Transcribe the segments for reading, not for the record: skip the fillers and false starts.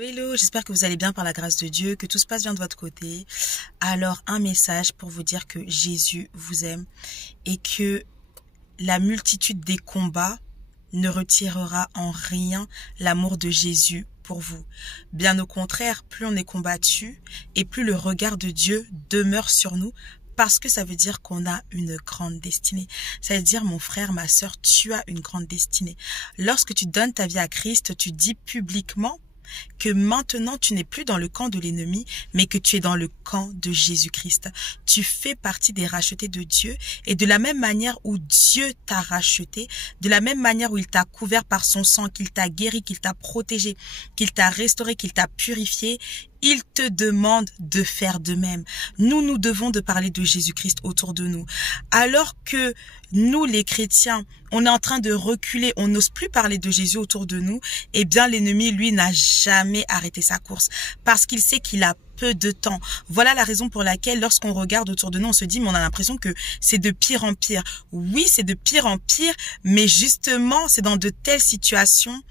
Hello, j'espère que vous allez bien par la grâce de Dieu, que tout se passe bien de votre côté. Alors, un message pour vous dire que Jésus vous aime et que la multitude des combats ne retirera en rien l'amour de Jésus pour vous. Bien au contraire, plus on est combattu et plus le regard de Dieu demeure sur nous, parce que ça veut dire qu'on a une grande destinée. Ça veut dire, mon frère, ma sœur, tu as une grande destinée. Lorsque tu donnes ta vie à Christ, tu dis publiquement que maintenant tu n'es plus dans le camp de l'ennemi, mais que tu es dans le camp de Jésus-Christ. Tu fais partie des rachetés de Dieu, et de la même manière où Dieu t'a racheté, de la même manière où il t'a couvert par son sang, qu'il t'a guéri, qu'il t'a protégé, qu'il t'a restauré, qu'il t'a purifié, il te demande de faire de même. Nous devons de parler de Jésus-Christ autour de nous. Alors que nous, les chrétiens, on est en train de reculer, on n'ose plus parler de Jésus autour de nous, eh bien l'ennemi, lui, n'a jamais arrêté sa course, parce qu'il sait qu'il a peu de temps. Voilà la raison pour laquelle lorsqu'on regarde autour de nous, on se dit, mais on a l'impression que c'est de pire en pire. Oui, c'est de pire en pire, mais justement, c'est dans de telles situations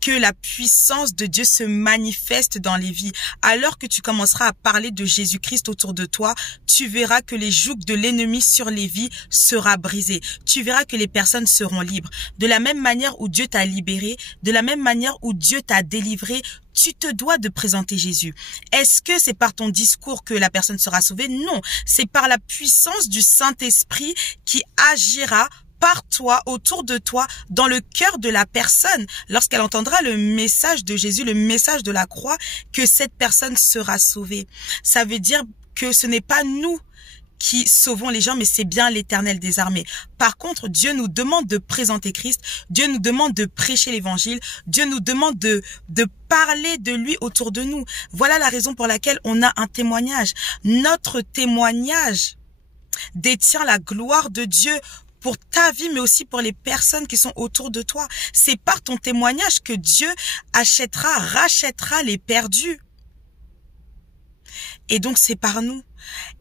que la puissance de Dieu se manifeste dans les vies. Alors que tu commenceras à parler de Jésus-Christ autour de toi, tu verras que les jougs de l'ennemi sur les vies sera brisé. Tu verras que les personnes seront libres. De la même manière où Dieu t'a libéré, de la même manière où Dieu t'a délivré, tu te dois de présenter Jésus. Est-ce que c'est par ton discours que la personne sera sauvée? Non, c'est par la puissance du Saint-Esprit qui agira par toi, autour de toi, dans le cœur de la personne, lorsqu'elle entendra le message de Jésus, le message de la croix, que cette personne sera sauvée. Ça veut dire que ce n'est pas nous qui sauvons les gens, mais c'est bien l'Éternel des armées. Par contre, Dieu nous demande de présenter Christ, Dieu nous demande de prêcher l'évangile, Dieu nous demande de parler de lui autour de nous. Voilà la raison pour laquelle on a un témoignage. Notre témoignage détient la gloire de Dieu pour ta vie, mais aussi pour les personnes qui sont autour de toi. C'est par ton témoignage que Dieu rachètera les perdus. Et donc c'est par nous.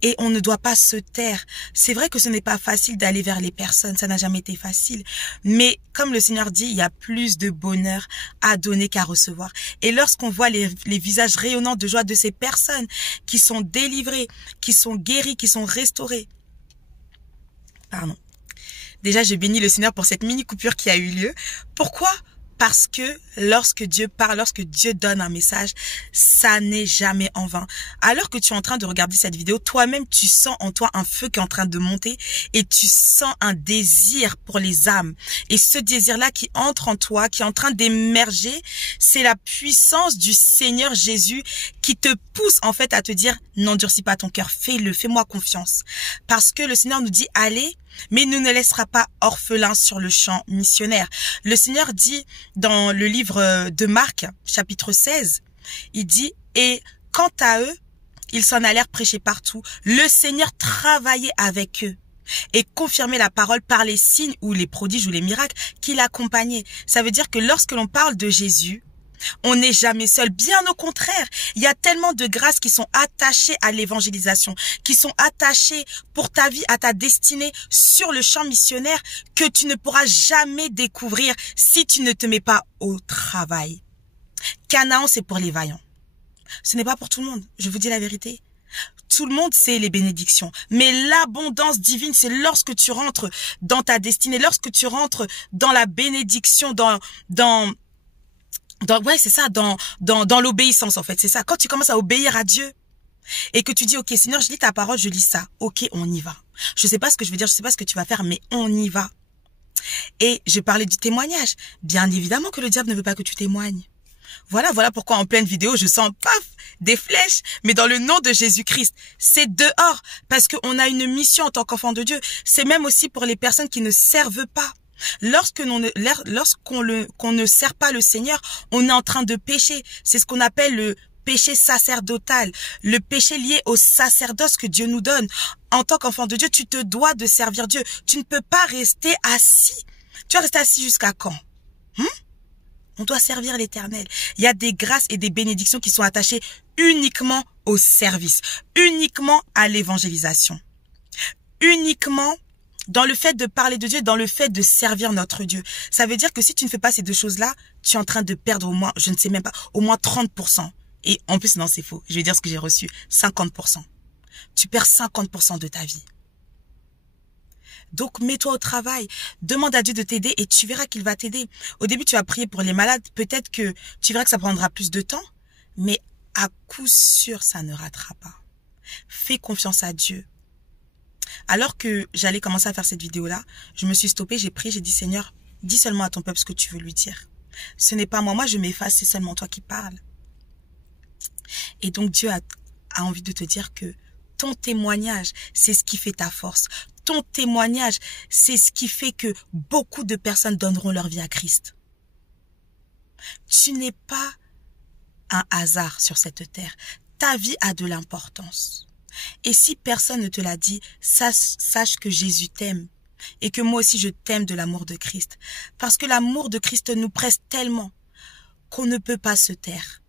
Et on ne doit pas se taire. C'est vrai que ce n'est pas facile d'aller vers les personnes, ça n'a jamais été facile. Mais comme le Seigneur dit, il y a plus de bonheur à donner qu'à recevoir. Et lorsqu'on voit les visages rayonnants de joie de ces personnes qui sont délivrées, qui sont guéries, qui sont restaurées. Pardon. Déjà, je bénis le Seigneur pour cette mini coupure qui a eu lieu. Pourquoi? Parce que lorsque Dieu parle, lorsque Dieu donne un message, ça n'est jamais en vain. Alors que tu es en train de regarder cette vidéo, toi-même, tu sens en toi un feu qui est en train de monter et tu sens un désir pour les âmes. Et ce désir-là qui entre en toi, qui est en train d'émerger, c'est la puissance du Seigneur Jésus qui te pousse en fait à te dire, n'endurcis pas ton cœur, fais-le, fais-moi confiance. Parce que le Seigneur nous dit, allez, mais il ne nous laissera pas orphelins sur le champ missionnaire. Le Seigneur dit dans le livre de Marc, chapitre 16, il dit, et quant à eux, ils s'en allèrent prêcher partout. Le Seigneur travaillait avec eux et confirmait la parole par les signes ou les prodiges ou les miracles qui l'accompagnaient. Ça veut dire que lorsque l'on parle de Jésus, on n'est jamais seul, bien au contraire. Il y a tellement de grâces qui sont attachées à l'évangélisation, qui sont attachées pour ta vie, à ta destinée sur le champ missionnaire que tu ne pourras jamais découvrir si tu ne te mets pas au travail. Canaan, c'est pour les vaillants. Ce n'est pas pour tout le monde, je vous dis la vérité. Tout le monde sait les bénédictions, mais l'abondance divine, c'est lorsque tu rentres dans ta destinée, lorsque tu rentres dans la bénédiction, dans l'obéissance en fait, c'est ça. Quand tu commences à obéir à Dieu et que tu dis, ok Seigneur, je lis ta parole, je lis ça, ok, on y va. Je sais pas ce que je veux dire, je sais pas ce que tu vas faire, mais on y va. Et je parlais du témoignage. Bien évidemment que le diable ne veut pas que tu témoignes. Voilà pourquoi en pleine vidéo, je sens, paf, des flèches, mais dans le nom de Jésus-Christ. C'est dehors, parce qu'on a une mission en tant qu'enfant de Dieu. C'est même aussi pour les personnes qui ne servent pas. Lorsqu'on ne sert pas le Seigneur, on est en train de pécher. C'est ce qu'on appelle le péché sacerdotal, le péché lié au sacerdoce que Dieu nous donne. En tant qu'enfant de Dieu, tu te dois de servir Dieu. Tu ne peux pas rester assis. Tu vas rester assis jusqu'à quand? On doit servir l'Éternel. Il y a des grâces et des bénédictions qui sont attachées uniquement au service, uniquement à l'évangélisation, uniquement dans le fait de parler de Dieu, dans le fait de servir notre Dieu. Ça veut dire que si tu ne fais pas ces deux choses-là, tu es en train de perdre au moins, je ne sais même pas, au moins 30%. Et en plus, non, c'est faux. Je vais dire ce que j'ai reçu. 50%. Tu perds 50% de ta vie. Donc, mets-toi au travail. Demande à Dieu de t'aider et tu verras qu'il va t'aider. Au début, tu vas prier pour les malades. Peut-être que tu verras que ça prendra plus de temps. Mais à coup sûr, ça ne ratera pas. Fais confiance à Dieu. Alors que j'allais commencer à faire cette vidéo-là, je me suis stoppée, j'ai prié, j'ai dit Seigneur, dis seulement à ton peuple ce que tu veux lui dire. Ce n'est pas moi, moi je m'efface, c'est seulement toi qui parles. Et donc Dieu a envie de te dire que ton témoignage, c'est ce qui fait ta force. Ton témoignage, c'est ce qui fait que beaucoup de personnes donneront leur vie à Christ. Tu n'es pas un hasard sur cette terre. Ta vie a de l'importance. Et si personne ne te l'a dit, sache que Jésus t'aime et que moi aussi je t'aime de l'amour de Christ. Parce que l'amour de Christ nous presse tellement qu'on ne peut pas se taire.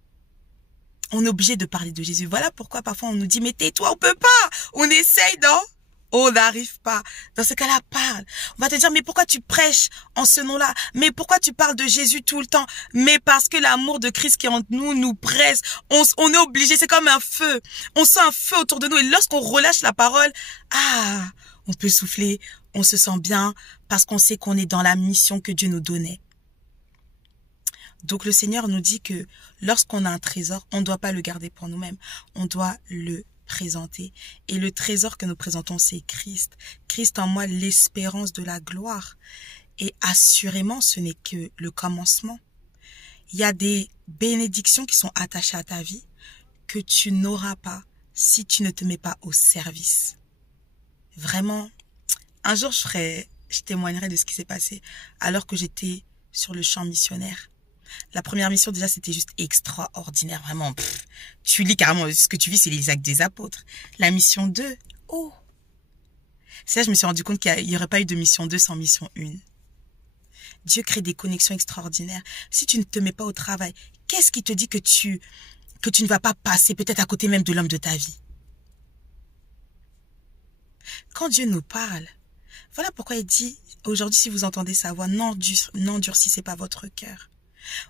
On est obligé de parler de Jésus. Voilà pourquoi parfois on nous dit, mais tais-toi, on peut pas. On essaye, non? On n'arrive pas. Dans ce cas-là, parle. On va te dire, mais pourquoi tu prêches en ce nom-là? Mais pourquoi tu parles de Jésus tout le temps? Mais parce que l'amour de Christ qui est en nous nous presse. On est obligé, c'est comme un feu. On sent un feu autour de nous. Et lorsqu'on relâche la parole, on peut souffler, on se sent bien parce qu'on sait qu'on est dans la mission que Dieu nous donnait. Donc le Seigneur nous dit que lorsqu'on a un trésor, on ne doit pas le garder pour nous-mêmes. On doit le présenter. Et le trésor que nous présentons, c'est Christ. Christ en moi, l'espérance de la gloire. Et assurément, ce n'est que le commencement. Il y a des bénédictions qui sont attachées à ta vie que tu n'auras pas si tu ne te mets pas au service. Vraiment, un jour, je témoignerai de ce qui s'est passé alors que j'étais sur le champ missionnaire. La première mission, déjà, c'était juste extraordinaire. Vraiment, tu lis carrément, ce que tu vis, c'est les actes des apôtres. La mission 2, c'est là que je me suis rendu compte qu'il n'y aurait pas eu de mission 2 sans mission 1. Dieu crée des connexions extraordinaires. Si tu ne te mets pas au travail, qu'est-ce qui te dit que tu ne vas pas passer peut-être à côté même de l'homme de ta vie? Quand Dieu nous parle, voilà pourquoi il dit, aujourd'hui, si vous entendez sa voix, n'endurcissez pas votre cœur.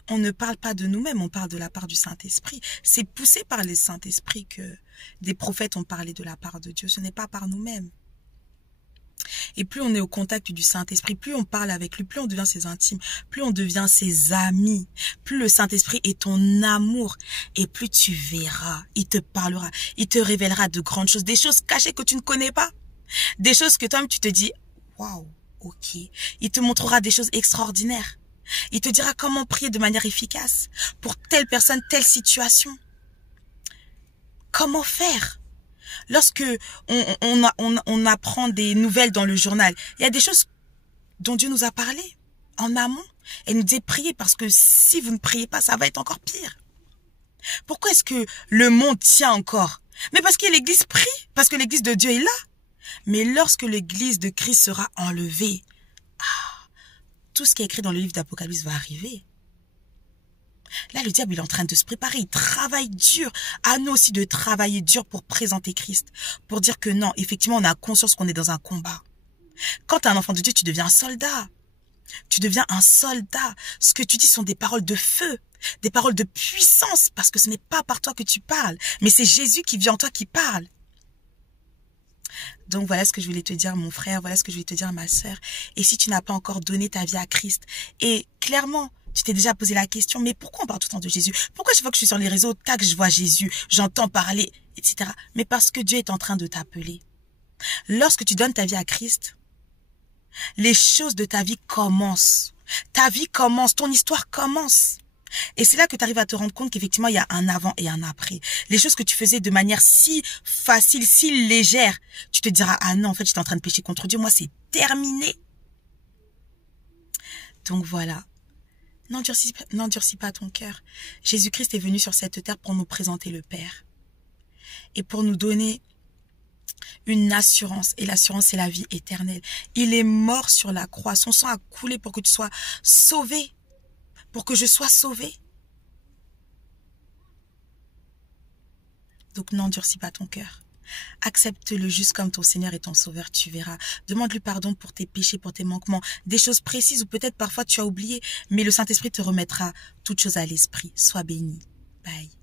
On ne parle pas de nous-mêmes, on parle de la part du Saint-Esprit. C'est poussé par le Saint-Esprit que des prophètes ont parlé de la part de Dieu. Ce n'est pas par nous-mêmes. Et plus on est au contact du Saint-Esprit, plus on parle avec lui, plus on devient ses intimes, plus on devient ses amis, plus le Saint-Esprit est ton amour, et plus tu verras, il te parlera, il te révélera de grandes choses, des choses cachées que tu ne connais pas, des choses que toi-même tu te dis, waouh, ok, il te montrera des choses extraordinaires. Il te dira comment prier de manière efficace pour telle personne, telle situation. Comment faire? Lorsque on apprend des nouvelles dans le journal, il y a des choses dont Dieu nous a parlé en amont. Elle nous dit priez parce que si vous ne priez pas, ça va être encore pire. Pourquoi est-ce que le monde tient encore? Mais parce que l'Église prie, parce que l'Église de Dieu est là. Mais lorsque l'Église de Christ sera enlevée, tout ce qui est écrit dans le livre d'Apocalypse va arriver. Là, le diable, il est en train de se préparer. Il travaille dur. À nous aussi de travailler dur pour présenter Christ. Pour dire que non, effectivement, on a conscience qu'on est dans un combat. Quand tu es un enfant de Dieu, tu deviens un soldat. Tu deviens un soldat. Ce que tu dis sont des paroles de feu. Des paroles de puissance. Parce que ce n'est pas par toi que tu parles. Mais c'est Jésus qui vit en toi qui parle. Donc voilà ce que je voulais te dire mon frère, voilà ce que je voulais te dire ma sœur. Et si tu n'as pas encore donné ta vie à Christ, et clairement, tu t'es déjà posé la question, mais pourquoi on parle tout le temps de Jésus? Pourquoi chaque fois que je suis sur les réseaux, tac, je vois Jésus, j'entends parler, etc. Mais parce que Dieu est en train de t'appeler. Lorsque tu donnes ta vie à Christ, les choses de ta vie commencent. Ta vie commence, ton histoire commence. Et c'est là que tu arrives à te rendre compte qu'effectivement, il y a un avant et un après. Les choses que tu faisais de manière si facile, si légère, tu te diras, ah non, en fait, j'étais en train de pécher contre Dieu. Moi, c'est terminé. Donc voilà. N'endurcis pas ton cœur. Jésus-Christ est venu sur cette terre pour nous présenter le Père. Et pour nous donner une assurance. Et l'assurance, c'est la vie éternelle. Il est mort sur la croix. Son sang a coulé pour que tu sois sauvé. Pour que je sois sauvé. Donc n'endurcis pas ton cœur. Accepte-le juste comme ton Seigneur et ton Sauveur, tu verras. Demande-lui pardon pour tes péchés, pour tes manquements, des choses précises ou peut-être parfois tu as oublié, mais le Saint-Esprit te remettra toutes choses à l'esprit. Sois béni. Bye.